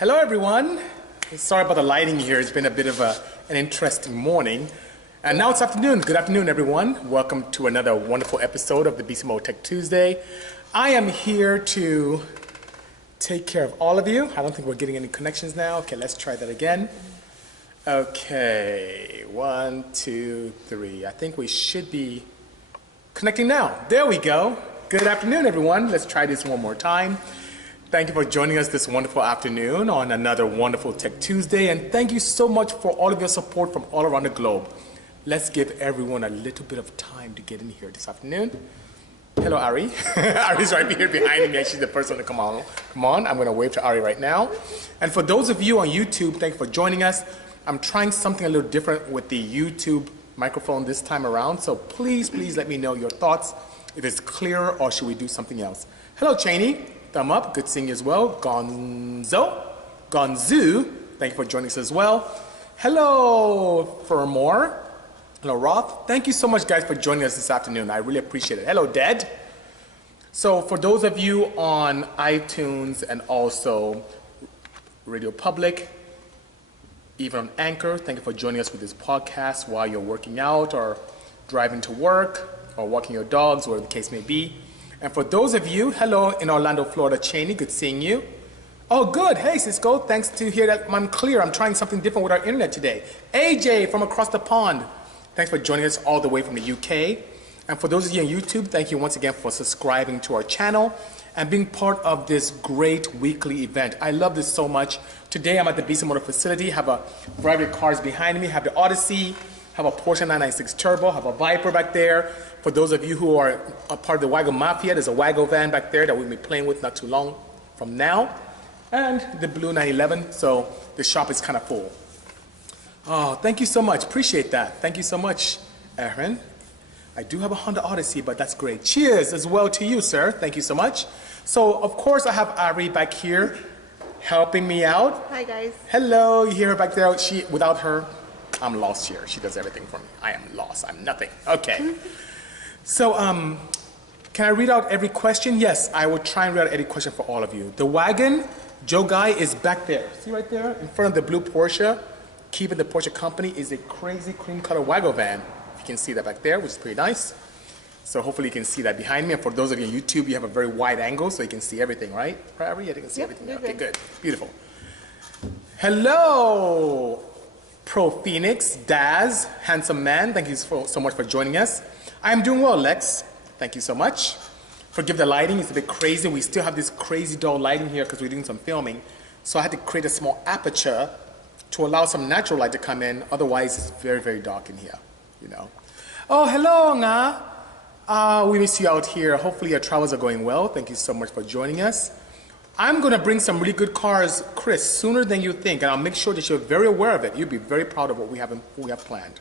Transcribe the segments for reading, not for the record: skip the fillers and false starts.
Hello everyone. Sorry about the lighting here. It's been a bit of an interesting morning. And now it's afternoon. Good afternoon everyone. Welcome to another wonderful episode of the Bisimoto Tech2sDay. I am here to take care of all of you. I don't think we're getting any connections now. Okay, let's try that again. Okay, 1, 2, 3. I think we should be connecting now. There we go. Good afternoon everyone. Let's try this one more time. Thank you for joining us this wonderful afternoon on another wonderful Tech Tuesday, and thank you so much for all of your support from all around the globe. Let's give everyone a little bit of time to get in here this afternoon. Hello, Ari. Ari's right here behind me. She's the first one to come on. Come on, I'm going to wave to Ari right now. And for those of you on YouTube, thank you for joining us. I'm trying something a little different with the YouTube microphone this time around, so please let me know your thoughts, if it's clear or should we do something else. Hello, Cheney. Thumb up, good seeing you as well. Gonzu, thank you for joining us as well. Hello, Furmore. Hello, Roth. Thank you so much, guys, for joining us this afternoon. I really appreciate it. Hello, Ded. So for those of you on iTunes and also Radio Public, even on Anchor, thank you for joining us with this podcast while you're working out or driving to work or walking your dogs, whatever the case may be. And for those of you, hello in Orlando, Florida, Cheney, good seeing you. Oh, good. Hey, Cisco, thanks to hear that I'm clear. I'm trying something different with our internet today. AJ from across the pond, thanks for joining us all the way from the UK. And for those of you on YouTube, thank you once again for subscribing to our channel and being part of this great weekly event. I love this so much. Today I'm at the Bisimoto facility, have a variety of cars behind me, have the Odyssey, have a Porsche 996 Turbo, have a Viper back there. For those of you who are a part of the Wago Mafia, there's a Wago van back there that we'll be playing with not too long from now. And the blue 911, so the shop is kind of full. Oh, thank you so much. Appreciate that. Thank you so much, Aaron. I do have a Honda Odyssey, but that's great. Cheers as well to you, sir. Thank you so much. So, of course, I have Ari back here helping me out. Hi, guys. Hello. You hear her back there? Without her, I'm lost here. She does everything for me. I am lost. I'm nothing. Okay. So, can I read out every question? Yes, I will try and read out every question for all of you. The wagon, Joe Guy, is back there. See right there? In front of the blue Porsche, keeping the Porsche company, is a crazy cream color Wago van. If you can see that back there, which is pretty nice. So hopefully you can see that behind me. And for those of you on YouTube, you have a very wide angle so you can see everything, right? Right, Ari? You can see everything. Okay, good. Beautiful. Hello, Pro Phoenix, Daz, handsome man. Thank you so much for joining us. I am doing well, Lex. Thank you so much. Forgive the lighting, it's a bit crazy. We still have this crazy dull lighting here because we're doing some filming. So I had to create a small aperture to allow some natural light to come in. Otherwise, it's very, very dark in here, you know. Oh, hello, Nga. We miss you out here. Hopefully your travels are going well. Thank you so much for joining us. I'm going to bring some really good cars, Chris, sooner than you think. And I'll make sure that you're very aware of it. You'll be very proud of what we have planned.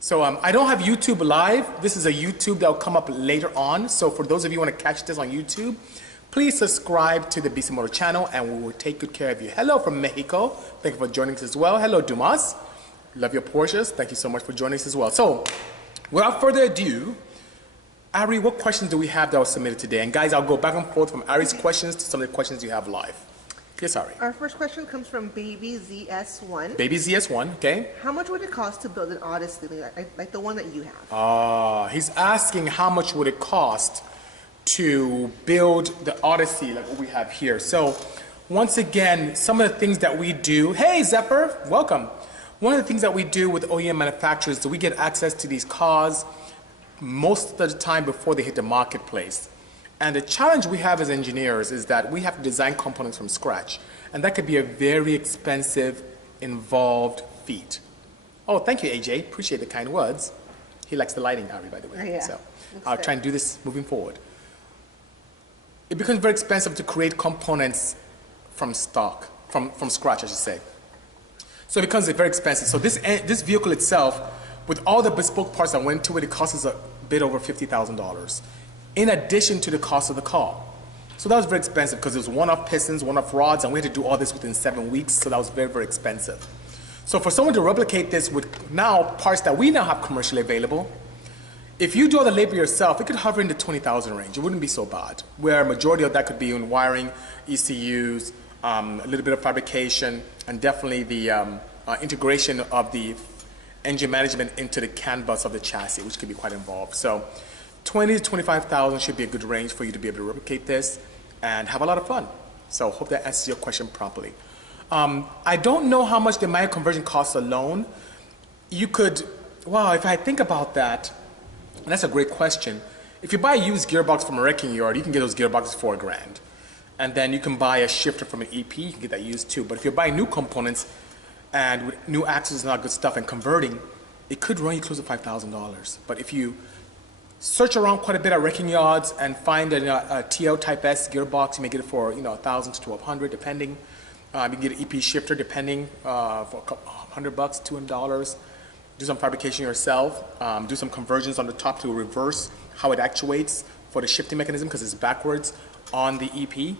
So I don't have YouTube live. This is a YouTube that will come up later on. So for those of you who want to catch this on YouTube, please subscribe to the Bisimoto channel and we will take good care of you. Hello from Mexico. Thank you for joining us as well. Hello, Dumas. Love your Porsches. Thank you so much for joining us as well. So without further ado, Ari, what questions do we have that were submitted today? And guys, I'll go back and forth from Ari's questions to some of the questions you have live. Yes, Ari. Our first question comes from Baby ZS1. Baby ZS1, okay. How much would it cost to build an Odyssey like the one that you have? He's asking how much would it cost to build the Odyssey like what we have here. So once again, some of the things that we do, hey Zephyr, welcome. One of the things that we do with OEM manufacturers is we get access to these cars most of the time before they hit the marketplace. And the challenge we have as engineers is that we have to design components from scratch. And that could be a very expensive, involved feat. Oh, thank you, AJ. Appreciate the kind words. He likes the lighting, Ari, by the way. Yeah, so I'll try and do this moving forward. It becomes very expensive to create components from stock, from scratch, I should say. So it becomes very expensive. So this vehicle itself, with all the bespoke parts that went into it, it costs us a bit over $50,000. In addition to the cost of the car. So that was very expensive because it was one-off pistons, one-off rods, and we had to do all this within 7 weeks, so that was very, very expensive. So for someone to replicate this with now parts that we now have commercially available, if you do all the labor yourself, it could hover in the 20,000 range. It wouldn't be so bad, where a majority of that could be in wiring, ECUs, a little bit of fabrication, and definitely the integration of the engine management into the CAN bus of the chassis, which can be quite involved. So 20 to 25,000 should be a good range for you to be able to replicate this and have a lot of fun. So hope that answers your question properly. I don't know how much the manual conversion costs alone. You could, wow, if I think about that, and that's a great question. If you buy a used gearbox from a wrecking yard, you can get those gearboxes for $1,000. And then you can buy a shifter from an EP, you can get that used too. But if you're buying new components and with new axles and all good stuff and converting, it could run you close to $5,000. But if you search around quite a bit at wrecking yards and find a TL Type S gearbox, you may get it for $1,000 to $1,200 depending. You can get an EP shifter depending for $100, $200. Do some fabrication yourself. Do some conversions on the top to reverse how it actuates for the shifting mechanism because it's backwards on the EP.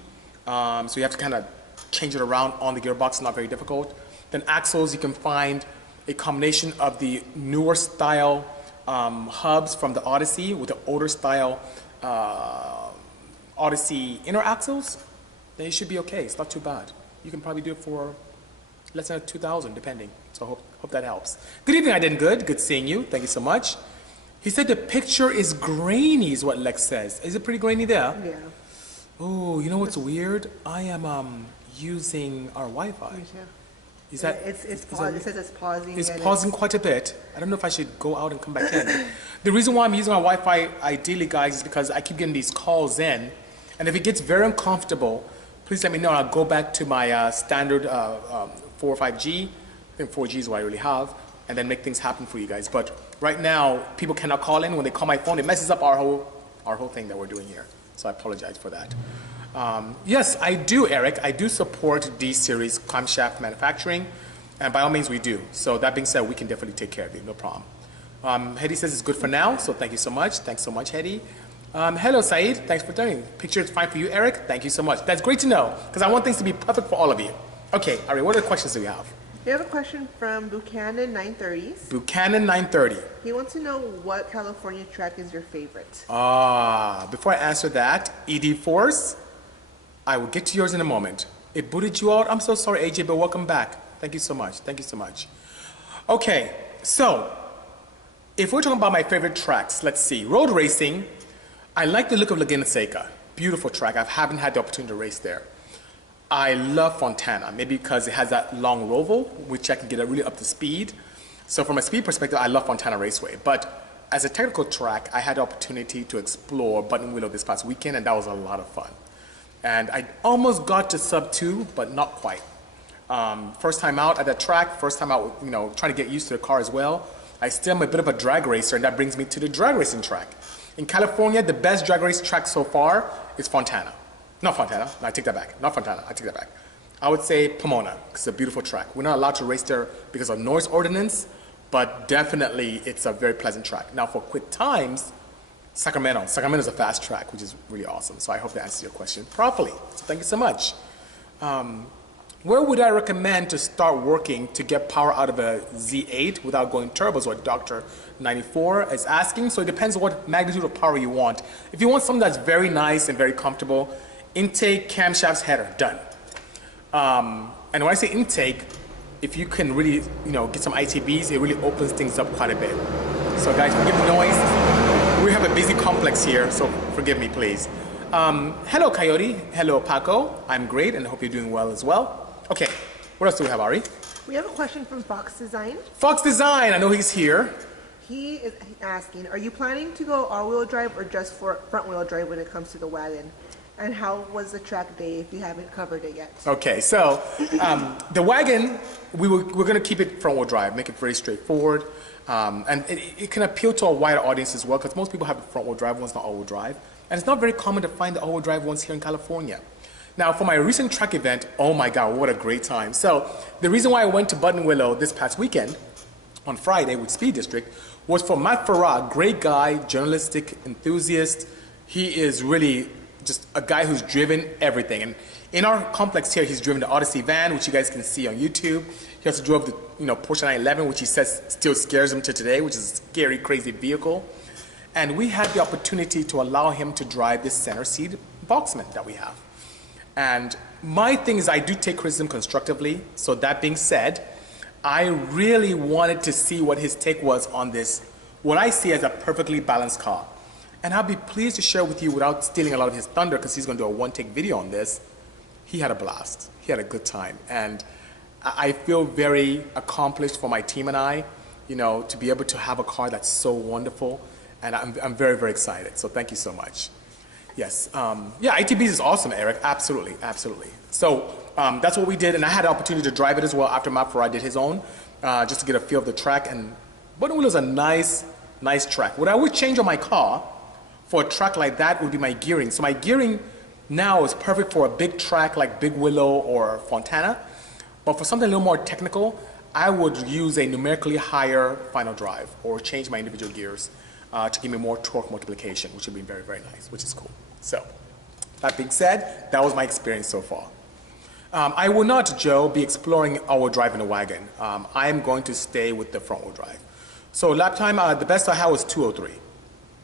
So you have to kind of change it around on the gearbox. Not very difficult. Then axles, you can find a combination of the newer style hubs from the Odyssey with the older style Odyssey inner axles. Then you should be okay. It's not too bad. You can probably do it for less than $2,000 depending. So hope that helps. Good evening, I did good. Good seeing you. Thank you so much. He said the picture is grainy is what Lex says. Is it pretty grainy there? Yeah. Oh, you know what's weird? I am using our Wi-Fi. Is that, it's pausing. It says it's pausing. It's pausing quite a bit. I don't know if I should go out and come back in. The reason why I'm using my Wi-Fi ideally, guys, is because I keep getting these calls in. And if it gets very uncomfortable, please let me know. I'll go back to my standard 4 or 5G. I think 4G is what I really have. And then make things happen for you guys. But right now, people cannot call in. When they call my phone, it messes up our whole thing that we're doing here. So I apologize for that. Yes, I do, Eric. I do support D-Series camshaft manufacturing, and by all means we do. So that being said, we can definitely take care of you, no problem. Hedy says it's good for now, so thank you so much. Thanks so much, Hedy. Hello, Saeed. Thanks for joining. Picture is fine for you, Eric. Thank you so much. That's great to know, because I want things to be perfect for all of you. Okay, Ari, what other questions do we have? We have a question from Buchanan 930s. Buchanan 930. He wants to know what California track is your favorite. Before I answer that, ED Force, I will get to yours in a moment. It booted you out? I'm so sorry, AJ, but welcome back. Thank you so much. Thank you so much. Okay, so if we're talking about my favorite tracks, let's see. Road racing, I like the look of Laguna Seca. Beautiful track. I haven't had the opportunity to race there. I love Fontana, maybe because it has that long roval, which I can get really up to speed. So from a speed perspective, I love Fontana Raceway. But as a technical track, I had the opportunity to explore Buttonwillow this past weekend, and that was a lot of fun. And I almost got to sub 2, but not quite. First time out at that track, first time out, trying to get used to the car as well. I still am a bit of a drag racer, and that brings me to the drag racing track. In California, the best drag race track so far is Fontana. Not Fontana, no, I take that back. Not Fontana, I take that back. I would say Pomona, because it's a beautiful track. We're not allowed to race there because of noise ordinance, but definitely it's a very pleasant track. Now for quick times, Sacramento. Sacramento's a fast track, which is really awesome. So I hope that answers your question properly. So thank you so much. Where would I recommend to start working to get power out of a Z8 without going turbos, what Dr. 94 is asking? So it depends on what magnitude of power you want. If you want something that's very nice and very comfortable, intake, camshafts, header, done. And when I say intake, if you can really, get some ITBs, it really opens things up quite a bit. So guys, forgive the noise. We have a busy complex here, so forgive me, please. Hello, Coyote. Hello, Paco. I'm great, and I hope you're doing well as well. Okay, what else do we have, Ari? We have a question from Fox Design. Fox Design, I know he's here. He is asking, are you planning to go all-wheel drive or just for front-wheel drive when it comes to the wagon? And how was the track day if you haven't covered it yet? Okay, so the wagon, we're going to keep it front-wheel drive, make it very straightforward. And it can appeal to a wider audience as well, because most people have the front-wheel drive ones, not all-wheel drive. And it's not very common to find the all-wheel drive ones here in California. Now, for my recent track event, oh my God, what a great time. So the reason why I went to Buttonwillow this past weekend, on Friday with Speed District, was for Matt Farah, great guy, journalistic enthusiast. He is really just a guy who's driven everything. And in our complex here, he's driven the Odyssey van, which you guys can see on YouTube. He also drove the Porsche 911, which he says still scares him to today, which is a scary, crazy vehicle. And we had the opportunity to allow him to drive this center seat Boxman that we have. And my thing is I do take criticism constructively. So that being said, I really wanted to see what his take was on this, what I see as a perfectly balanced car. And I'll be pleased to share with you without stealing a lot of his thunder, because he's going to do a one-take video on this. He had a blast. He had a good time. And I feel very accomplished for my team and I, you know, to be able to have a car that's so wonderful. And I'm very, very excited. So thank you so much. Yes. Yeah, ITBs is awesome, Eric. Absolutely. Absolutely. So that's what we did. And I had the opportunity to drive it as well after Map4i did his own, just to get a feel of the track. And Buttonwillow is a nice track. What I would change on my car for a track like that would be my gearing. So my gearing now is perfect for a big track like Big Willow or Fontana. But for something a little more technical, I would use a numerically higher final drive or change my individual gears to give me more torque multiplication, which would be very, very nice, which is cool. So that being said, that was my experience so far. I will not, Joe, be exploring all-wheel drive in the wagon. I am going to stay with the front-wheel drive. So lap time, the best I had was 2:03.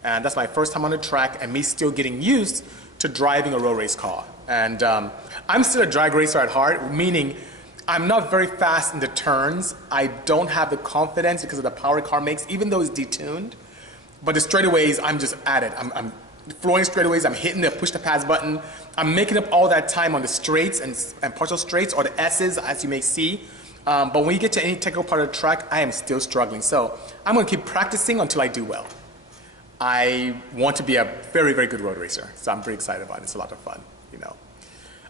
And that's my first time on the track and me still getting used to driving a road race car. And I'm still a drag racer at heart, meaning I'm not very fast in the turns. I don't have the confidence because of the power the car makes, even though it's detuned. But the straightaways, I'm just at it. I'm flooring straightaways, I'm hitting the push to pass button. I'm making up all that time on the straights and partial straights, or the S's, as you may see. But when you get to any technical part of the track, I am still struggling. So I'm going to keep practicing until I do well. I want to be a very, very good road racer. So I'm pretty excited about it. It's a lot of fun, you know.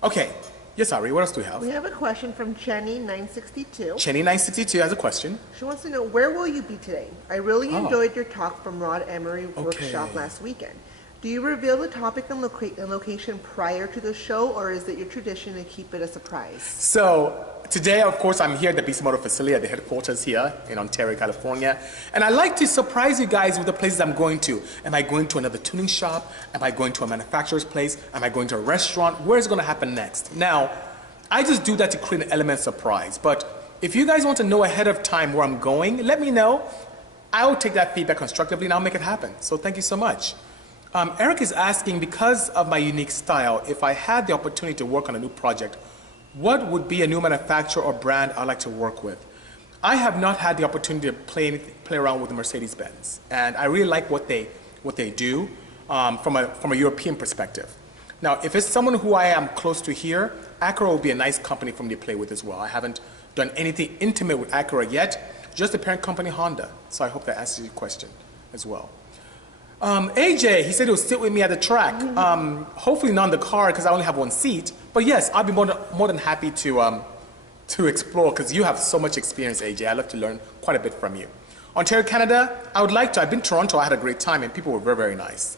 Okay. Yes, Ari, what else do we have? We have a question from Chenny962. Chenny962 has a question. She wants to know, where will you be today? I really enjoyed your talk from Rod Emery workshop last weekend. Do you reveal the topic and location prior to the show, or is it your tradition to keep it a surprise? So today, of course, I'm here at the Bisimoto facility at the headquarters here in Ontario, California. And I like to surprise you guys with the places I'm going to. Am I going to another tuning shop? Am I going to a manufacturer's place? Am I going to a restaurant? Where's it going to happen next? Now, I just do that to create an element of surprise. But if you guys want to know ahead of time where I'm going, let me know. I'll take that feedback constructively and I'll make it happen. So thank you so much. Eric is asking, because of my unique style, if I had the opportunity to work on a new project, what would be a new manufacturer or brand I'd like to work with? I have not had the opportunity to play around with the Mercedes-Benz, and I really like what they do from a European perspective. Now, if it's someone who I am close to here, Acura will be a nice company for me to play with as well. I haven't done anything intimate with Acura yet, just the parent company Honda. So I hope that answers your question as well. AJ, he said he'll sit with me at the track. Hopefully not in the car because I only have one seat. But yes, I'll be more than happy to explore because you have so much experience, AJ. I'd love to learn quite a bit from you. Ontario, Canada, I would like to. I've been to Toronto. I had a great time and people were very, very nice.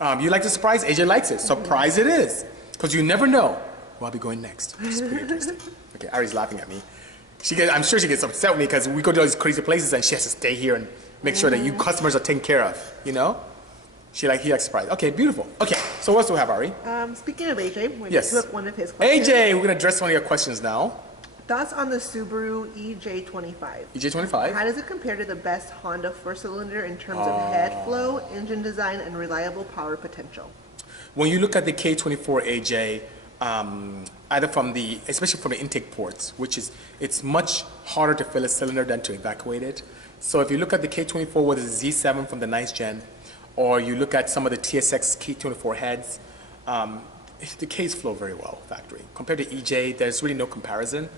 You like the surprise? AJ likes it. Surprise it is. Because you never know where I'll be going next, which is pretty interesting. Okay, Ari's laughing at me. I'm sure she gets upset with me because we go to all these crazy places and she has to stay here and make sure that you customers are taken care of, you know? He likes surprise. Okay, beautiful. Okay, so what else do we have, Ari? Speaking of AJ, we yes. took one of his questions. AJ, we're going to address one of your questions now. Thoughts on the Subaru EJ25? EJ25? How does it compare to the best Honda four-cylinder in terms of head flow, engine design, and reliable power potential? When you look at the K24 AJ, especially from the intake ports, it's much harder to fill a cylinder than to evacuate it. So if you look at the K24 with the Z7 from the Nice Gen, or you look at some of the TSX K24 heads, the Ks flow very well, factory. Compared to EJ, there's really no comparison.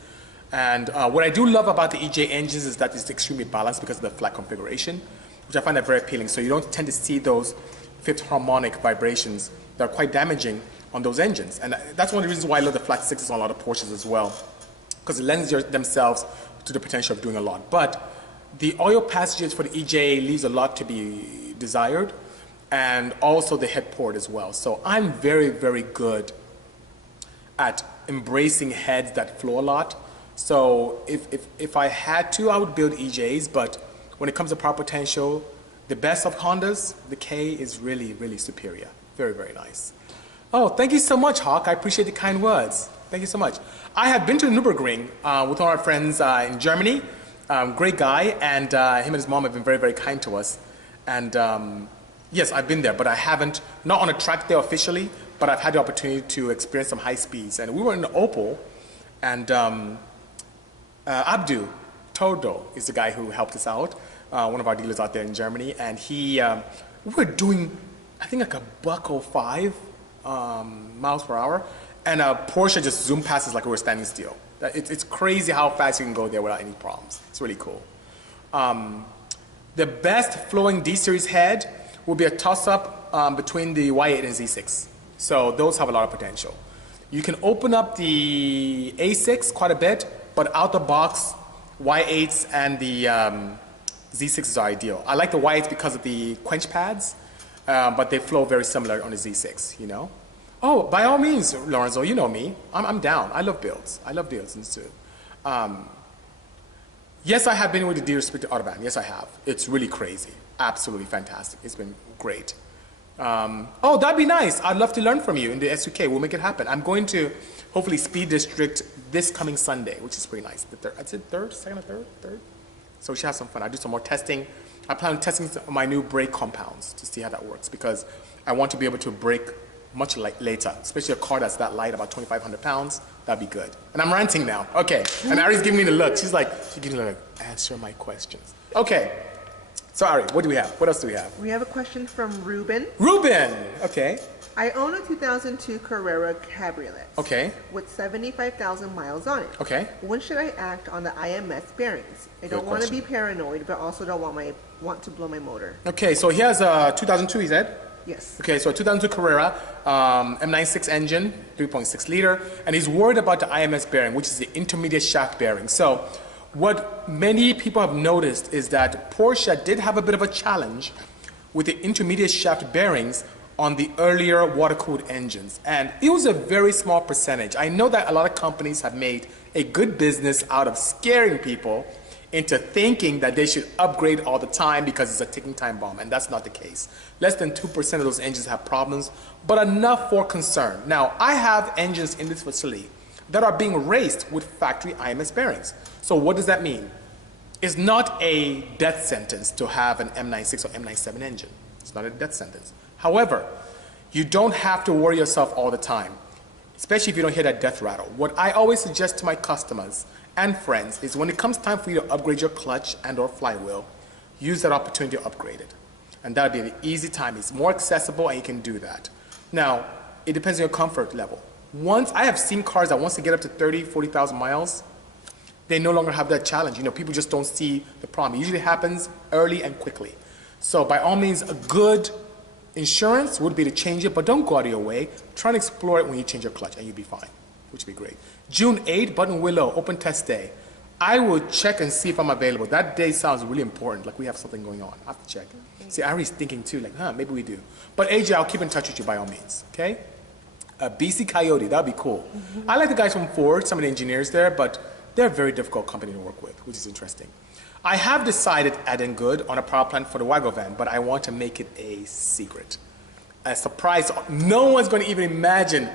And what I do love about the EJ engines is that it's extremely balanced because of the flat configuration, which I find that very appealing. So you don't tend to see those fifth harmonic vibrations that are quite damaging on those engines. And that's one of the reasons why I love the flat sixes on a lot of Porsches as well, because it lends themselves to the potential of doing a lot. But the oil passages for the EJ leaves a lot to be desired, and also the head port as well. So I'm very, very good at embracing heads that flow a lot. So if I had to, I would build EJs, but when it comes to power potential, the best of Hondas, the K is really, really superior. Very, very nice. Oh, thank you so much, Hawk. I appreciate the kind words. Thank you so much. I have been to Nürburgring with one of our friends in Germany. Great guy, and him and his mom have been very, very kind to us. And yes, I've been there, but I haven't, not on a track there officially, but I've had the opportunity to experience some high speeds. And we were in Opel, and Abdu Todo is the guy who helped us out, one of our dealers out there in Germany, and we were doing, I think like a $105 miles per hour, and a Porsche just zoomed past us like we were standing still. It's crazy how fast you can go there without any problems. It's really cool. The best flowing D-Series head will be a toss-up between the Y8 and Z6. So those have a lot of potential. You can open up the A6 quite a bit, but out the box, Y8s and the Z6s are ideal. I like the Y8s because of the quench pads, but they flow very similar on the Z6, you know? Oh, by all means, Lorenzo, you know me. I'm down. I love builds. I love builds too. Yes, I have been with the dealer speak to Autobahn. Yes, I have. It's really crazy. Absolutely fantastic. It's been great. Oh, that'd be nice. I'd love to learn from you in the SUK. We'll make it happen. I'm going to hopefully Speed District this coming Sunday, which is pretty nice. I'd say second or third. So we should have some fun. I'll do some more testing. I plan on testing my new brake compounds to see how that works, because I want to be able to brake much later, especially a car that's that light, about 2,500 pounds. That'd be good. And I'm ranting now. Okay. And Ari's giving me the look. She's giving me like, answer my questions. Okay. So Ari, what do we have? What else do we have? We have a question from Ruben. Ruben! Okay. I own a 2002 Carrera Cabriolet. Okay. With 75,000 miles on it. Okay. When should I act on the IMS bearings? I don't want to be paranoid, but also don't want to blow my motor. Okay, so he has a 2002, he said? Yes. Okay, so a 2002 Carrera, M96 engine, 3.6 liter, and he's worried about the IMS bearing, which is the intermediate shaft bearing. So what many people have noticed is that Porsche did have a bit of a challenge with the intermediate shaft bearings on the earlier water-cooled engines. And it was a very small percentage. I know that a lot of companies have made a good business out of scaring people into thinking that they should upgrade all the time because it's a ticking time bomb, and that's not the case. Less than 2% of those engines have problems, but enough for concern. Now, I have engines in this facility that are being raced with factory IMS bearings. So what does that mean? It's not a death sentence to have an M96 or M97 engine. It's not a death sentence. However, you don't have to worry yourself all the time, especially if you don't hear that death rattle. What I always suggest to my customers and friends is when it comes time for you to upgrade your clutch and or flywheel, use that opportunity to upgrade it. And that would be an easy time. It's more accessible and you can do that. Now, it depends on your comfort level. I have seen cars that once they get up to 30, 40,000 miles, they no longer have that challenge. You know, people just don't see the problem. It usually happens early and quickly. So by all means, a good insurance would be to change it, but don't go out of your way. Try and explore it when you change your clutch and you'll be fine, which would be great. June 8th, Button Willow, open test day. I will check and see if I'm available. That day sounds really important, like we have something going on. I have to check. See, Ari's thinking too, like, maybe we do. But AJ, I'll keep in touch with you by all means, okay? BC Coyote, that'd be cool. I like the guys from Ford, some of the engineers there, but they're a very difficult company to work with, which is interesting. I have decided adding good on a power plant for the Wago van, but I want to make it a secret. A surprise. No one's going to even imagine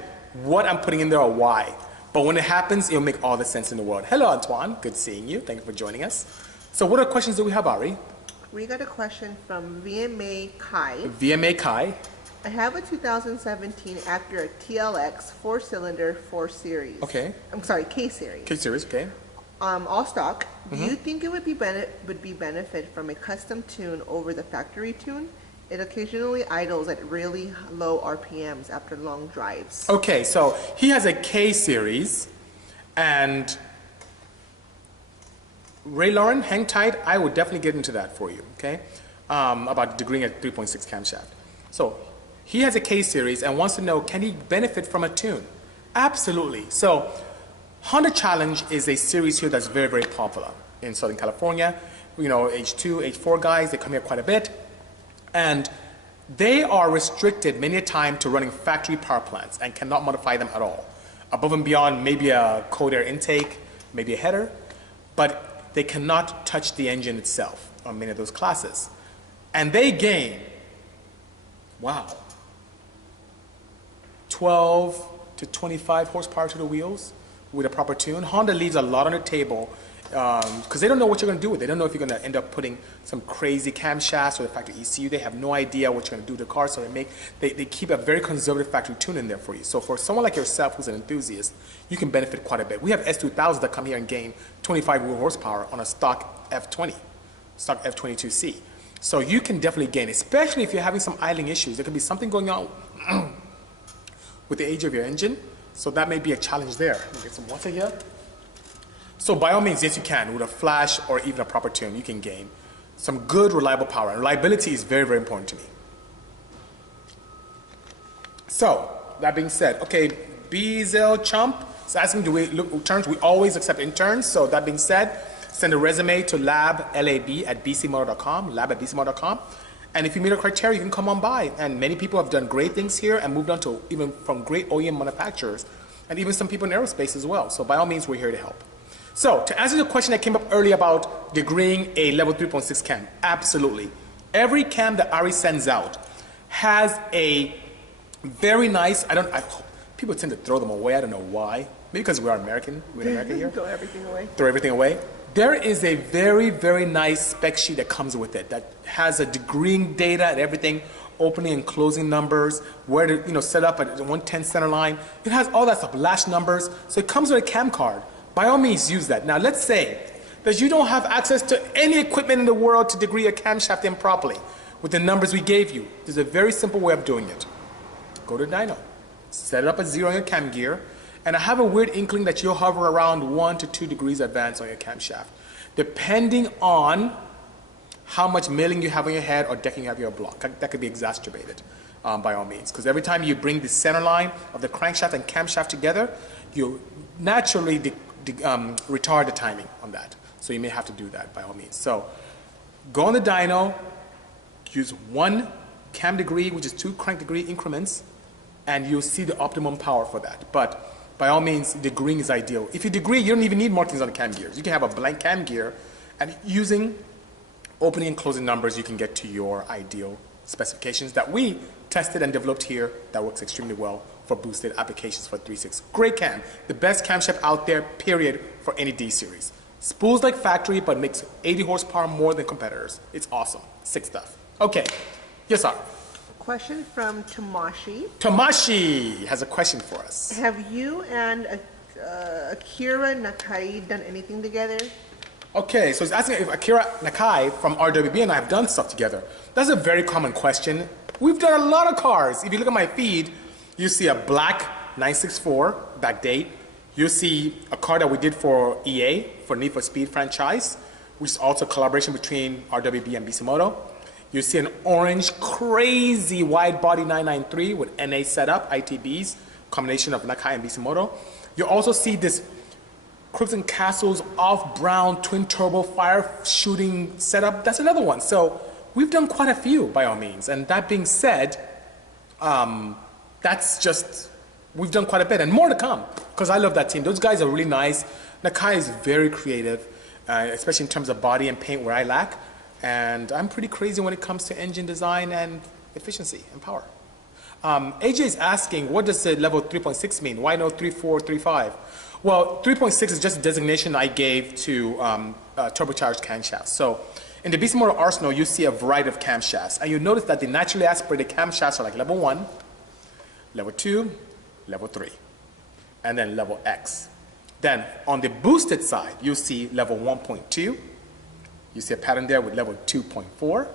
what I'm putting in there or why. But when it happens, it'll make all the sense in the world. Hello, Antoine. Good seeing you. Thank you for joining us. So what other questions do we have, Ari? We got a question from VMA Kai. VMA Kai. I have a 2017 Acura TLX 4-cylinder 4 Series. Okay. I'm sorry, K Series. K Series, okay. All stock. Do you think it would be benefit from a custom tune over the factory tune? It occasionally idles at really low RPMs after long drives. Okay, so he has a K Series, and Ray Lauren, hang tight. I would definitely get into that for you, okay? About degreeing at 3.6 camshaft. So he has a K Series and wants to know, can he benefit from a tune? Absolutely. So Honda Challenge is a series here that's very, very popular in Southern California. You know, H2, H4 guys, they come here quite a bit. And they are restricted many a time to running factory power plants and cannot modify them at all. Above and beyond maybe a cold air intake, maybe a header, but they cannot touch the engine itself on many of those classes. And they gain, wow, 12 to 25 horsepower to the wheels with a proper tune. Honda leaves a lot on the table because they don't know what you're going to do with it. They don't know if you're going to end up putting some crazy camshafts or the factory ECU. They have no idea what you're going to do to the car, so they keep a very conservative factory tune in there for you. So for someone like yourself who's an enthusiast, you can benefit quite a bit. We have S2000s that come here and gain 25 wheel horsepower on a stock F20, stock F22C. So you can definitely gain, especially if you're having some idling issues. There could be something going on with the age of your engine, so that may be a challenge there. Let me get some water here. So by all means, yes, you can. With a flash or even a proper tune, you can gain some good, reliable power. And reliability is very, very important to me. So, that being said, okay, Bezel Chump is asking, do we look interns? We always accept interns. So that being said, send a resume to lab@bisimoto.com, lab@bisimoto.com. And if you meet our criteria, you can come on by. And many people have done great things here and moved on to even from great OEM manufacturers, and even some people in aerospace as well. So by all means, we're here to help. So to answer the question that came up earlier about degreeing a level 3.6 cam, absolutely. Every cam that Ari sends out has a very nice, people tend to throw them away, I don't know why. Maybe because we're American, we're in America here. Throw everything away. Throw everything away. There is a very, very nice spec sheet that comes with it that has a degreeing data and everything, opening and closing numbers, where to set up at 110 center line. It has all that stuff, lash numbers. So it comes with a cam card. By all means, use that. Now, let's say that you don't have access to any equipment in the world to degree a camshaft in properly with the numbers we gave you. There's a very simple way of doing it. Go to dyno, set it up at 0 on your cam gear, and I have a weird inkling that you'll hover around 1 to 2 degrees advance on your camshaft, depending on how much milling you have on your head or decking you have on your block. That could be exacerbated by all means, because every time you bring the center line of the crankshaft and camshaft together, you naturally retard the timing on that. So you may have to do that by all means. So go on the dyno, use 1 cam degree, which is 2 crank degree increments, and you'll see the optimum power for that. But by all means, degreeing is ideal. If you degree, you don't even need more things on the cam gears. You can have a blank cam gear, and using opening and closing numbers, you can get to your ideal specifications that we tested and developed here that works extremely well for boosted applications for 3.6. Great cam, the best camshaft out there, period, for any D series. Spools like factory, but makes 80 horsepower more than competitors. It's awesome, sick stuff. Okay, yes, sir. Question from Tamashi. Tamashi has a question for us. Have you and Akira Nakai done anything together? Okay, so he's asking if Akira Nakai from RWB and I have done stuff together. That's a very common question. We've done a lot of cars. If you look at my feed, you see a black 964 backdate. You see a car that we did for EA, for Need for Speed franchise, which is also a collaboration between RWB and Bisimoto. You see an orange, crazy wide body 993 with NA setup, ITBs, combination of Nakai and Bisimoto. You also see this Crooks and Castles off-brown twin turbo fire shooting setup. That's another one. So we've done quite a few by all means. And that being said, that's just, we've done quite a bit and more to come because I love that team. Those guys are really nice. Nakai is very creative, especially in terms of body and paint where I lack. And I'm pretty crazy when it comes to engine design and efficiency and power. AJ is asking, what does the level 3.6 mean? Why no 3.4, 3.5? Well, 3.6 is just a designation I gave to turbocharged camshafts. So in the Bisimoto arsenal, you see a variety of camshafts. And you notice that the naturally aspirated camshafts are like level 1, level 2, level 3, and then level X. Then on the boosted side, you see level 1.2. You see a pattern there with level 2.4,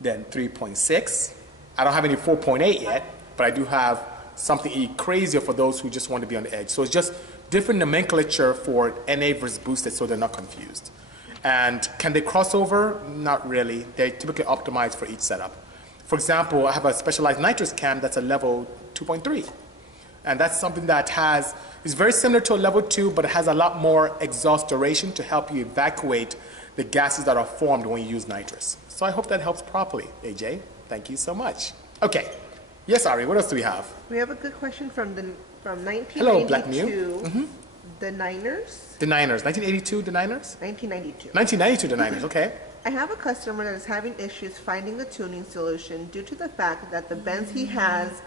then 3.6. I don't have any 4.8 yet, but I do have something crazier for those who just want to be on the edge. So it's just different nomenclature for NA versus boosted so they're not confused. And can they cross over? Not really. They're typically optimized for each setup. For example, I have a specialized nitrous cam that's a level 2.3. And that's something that is very similar to a level 2, but it has a lot more exhaust duration to help you evacuate the gases that are formed when you use nitrous. So I hope that helps properly, AJ. Thank you so much. Okay. Yes, Ari, what else do we have? We have a good question from 1992. Hello, Black Mew. The Niners. The Niners. 1982, the Niners? 1992. 1992, the Niners, okay. I have a customer that is having issues finding a tuning solution due to the fact that the Benz he has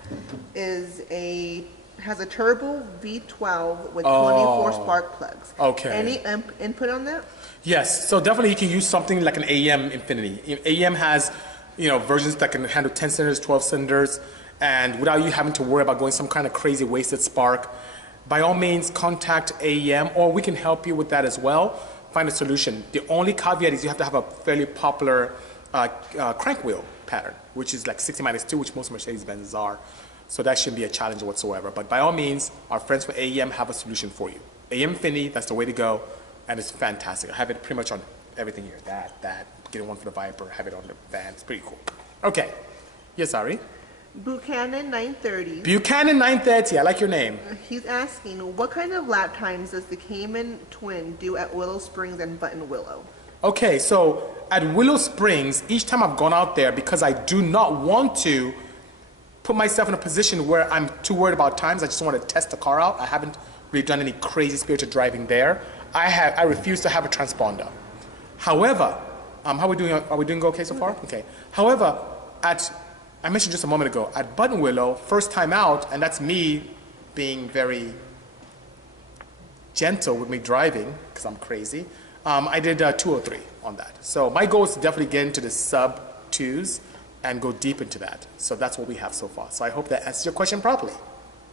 is a has a turbo V12 with 24 spark plugs. Okay. Any input on that? Yes, so definitely you can use something like an AEM Infinity. AEM has, versions that can handle 10 cylinders, 12 cylinders, and without you having to worry about going some kind of crazy wasted spark. By all means, contact AEM, or we can help you with that as well. Find a solution. The only caveat is you have to have a fairly popular crank wheel pattern, which is like 60-2, which most Mercedes-Benzes are. So that shouldn't be a challenge whatsoever. But by all means, our friends from AEM have a solution for you. AEM Infinity, that's the way to go, and it's fantastic. I have it pretty much on everything here. That, getting one for the Viper, have it on the van. It's pretty cool. Okay. Yes, Ari? Buchanan 930. Buchanan 930, I like your name. He's asking, what kind of lap times does the Cayman Twin do at Willow Springs and Button Willow? Okay, so at Willow Springs, each time I've gone out there, because I do not want to put myself in a position where I'm too worried about times, I just want to test the car out. I haven't really done any crazy spirited driving there. I refuse to have a transponder. However, how are we doing? Are we doing okay so far? Okay. However, I mentioned just a moment ago, at Button Willow, first time out, and that's me being very gentle with me driving, because I'm crazy, I did 203 on that. So my goal is to definitely get into the sub 2s and go deep into that. So that's what we have so far. So I hope that answers your question properly.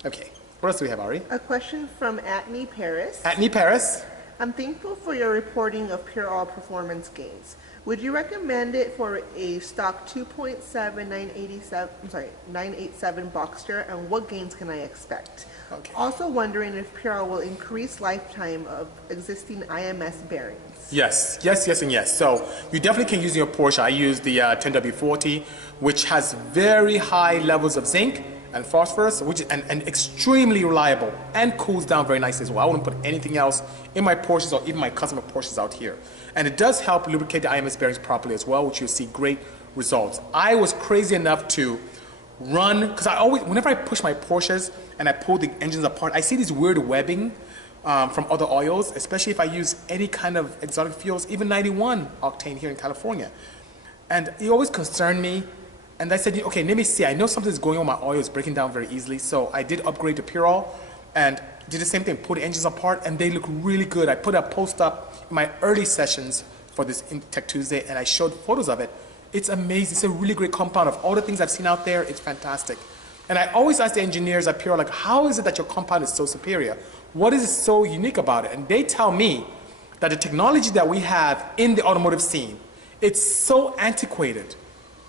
Okay. What else do we have, Ari? A question from Atney Paris. Atney Paris. I'm thankful for your reporting of pure all performance gains. Would you recommend it for a stock 2.7 987 Boxster, and what gains can I expect? Okay. Also wondering if Pure will increase lifetime of existing IMS bearings. Yes, and yes. So you definitely can use your Porsche. I use the 10W40, which has very high levels of zinc and phosphorus, and extremely reliable and cools down very nicely as well. I wouldn't put anything else in my Porsches or even my customer Porsches out here. And it does help lubricate the IMS bearings properly as well, which you'll see great results. I was crazy enough to run, because whenever I push my Porsches and I pull the engines apart, I see these weird webbing from other oils, especially if I use any kind of exotic fuels, even 91 octane here in California. And it always concerned me. And I said, okay, let me see. I know something's going on. My oil is breaking down very easily. So I did upgrade to Pure All and did the same thing, pull the engines apart, and they look really good. I put a post up in my early sessions for this Tech Tuesday, and I showed photos of it. It's amazing. It's a really great compound. Of all the things I've seen out there, it's fantastic. And I always ask the engineers at Pure, like, how is it that your compound is so superior? What is so unique about it? And they tell me that the technology that we have in the automotive scene, it's so antiquated.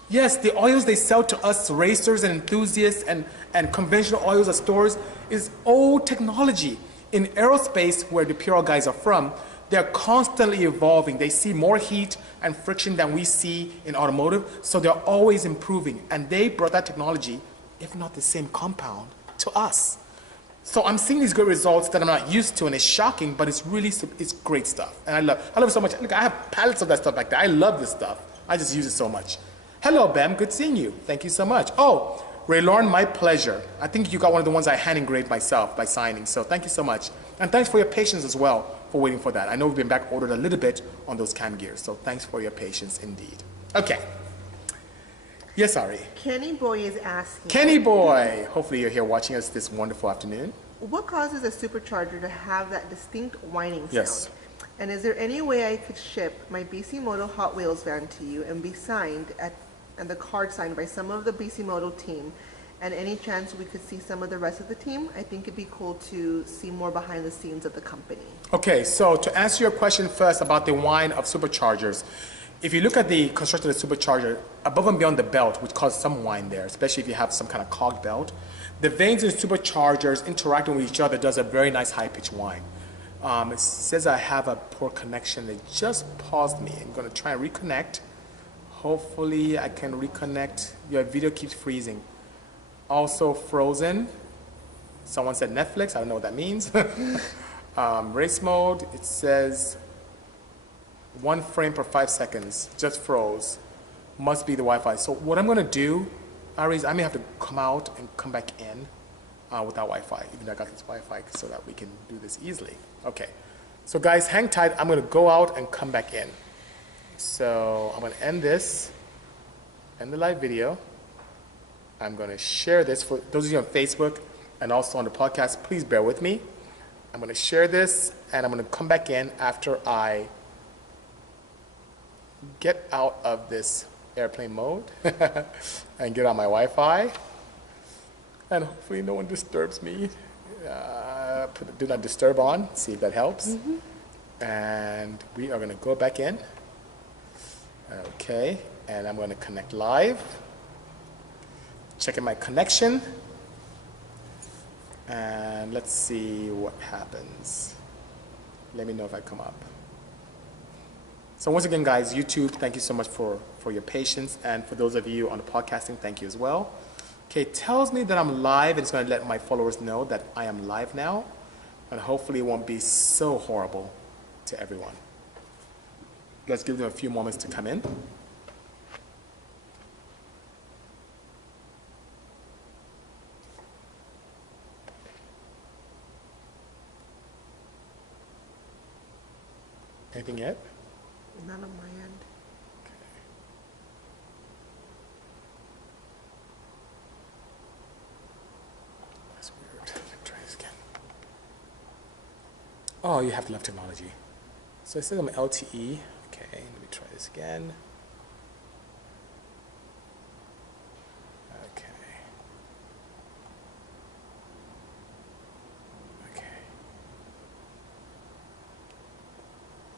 Yes, the oils they sell to us racers and enthusiasts and conventional oils at stores is old technology. In aerospace, where the Pure guys are from, they're constantly evolving. They see more heat and friction than we see in automotive, so they're always improving. And they brought that technology, if not the same compound, to us. So I'm seeing these good results that I'm not used to, and it's shocking, but it's great stuff. And I love it so much. Look, I have pallets of that stuff back there. I love this stuff. I just use it so much. Hello, Bem. Good seeing you. Thank you so much. Oh, Ray Lauren, my pleasure. I think you got one of the ones I hand engraved myself by signing, so thank you so much. And thanks for your patience as well for waiting for that. I know we've been back ordered a little bit on those cam gears, so thanks for your patience indeed. Okay. Yes, Ari. Kenny Boy is asking. Kenny Boy. Hopefully you're here watching us this wonderful afternoon. What causes a supercharger to have that distinct whining sound? Yes. And is there any way I could ship my Bisimoto Hot Wheels van to you and be signed and the card signed by some of the Bisimoto team, and any chance we could see some of the rest of the team? I think it'd be cool to see more behind the scenes of the company. Okay, so to answer your question first about the whine of superchargers, if you look at the construction of the supercharger, above and beyond the belt, which causes some whine there, especially if you have some kind of cog belt, the vanes in superchargers interacting with each other does a very nice high-pitched whine. It says I have a poor connection. It just paused me. I'm going to try and reconnect. Hopefully I can reconnect. Your video keeps freezing. Also frozen. Someone said Netflix. I don't know what that means. Race mode. It says 1 frame per 5 seconds. Just froze. Must be the Wi-Fi. So what I'm going to do, Ari, is I may have to come out and come back in without Wi-Fi, even though I got this Wi-Fi so that we can do this easily. Okay. So guys, hang tight. I'm going to go out and come back in. So I'm going to end the live video. I'm going to share this for those of you on Facebook and also on the podcast, please bear with me. I'm going to share this, and I'm going to come back in after I get out of this airplane mode and get on my Wi-Fi, and hopefully no one disturbs me. Put the do not disturb on, see if that helps. And we are going to go back in. Okay, and I'm going to connect live. Checking my connection. And let's see what happens. Let me know if I come up. So once again, guys, YouTube, thank you so much for your patience. And for those of you on the podcasting, thank you as well. Okay, it tells me that I'm live. It's going to let my followers know that I am live now. And hopefully it won't be so horrible to everyone. Let's give them a few moments to come in. Anything yet? Not on my end. Okay. That's weird. Let me try this again. Oh, you have to love technology. So it says I'm LTE. Okay, let me try this again. Okay. Okay.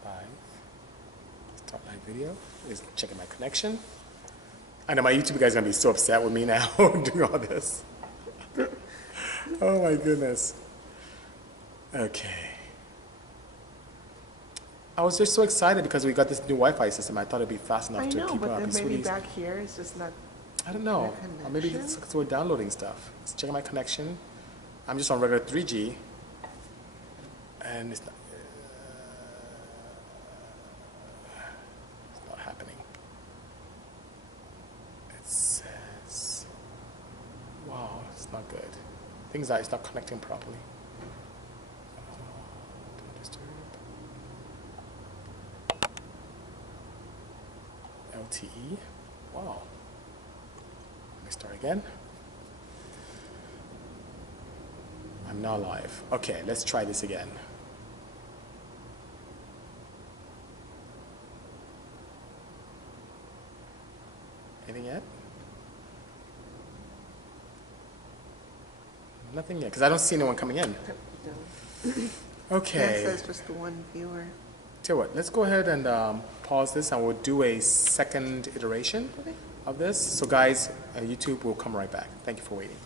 Live. Start live video. Is checking my connection. I know my YouTube guys are gonna be so upset with me now doing all this. Oh my goodness. Okay. I was just so excited because we got this new Wi-Fi system. I thought it'd be fast enough I to know, keep but up. then It's maybe really, back here it's just not. I don't know. the Or maybe it's connection? because we're downloading stuff. Let's check my connection. I'm just on regular 3G, and it's not happening. It says, wow, it's not good. Things that it's not connecting properly. Do not disturb. LTE. Wow. Let me start again. I'm now live. Okay, let's try this again. Anything yet? Nothing yet, because I don't see anyone coming in. No. Okay. It says just the one viewer. Tell you what, let's go ahead and pause this, and we'll do a second iteration Okay. of this. So guys, YouTube will come right back. Thank you for waiting.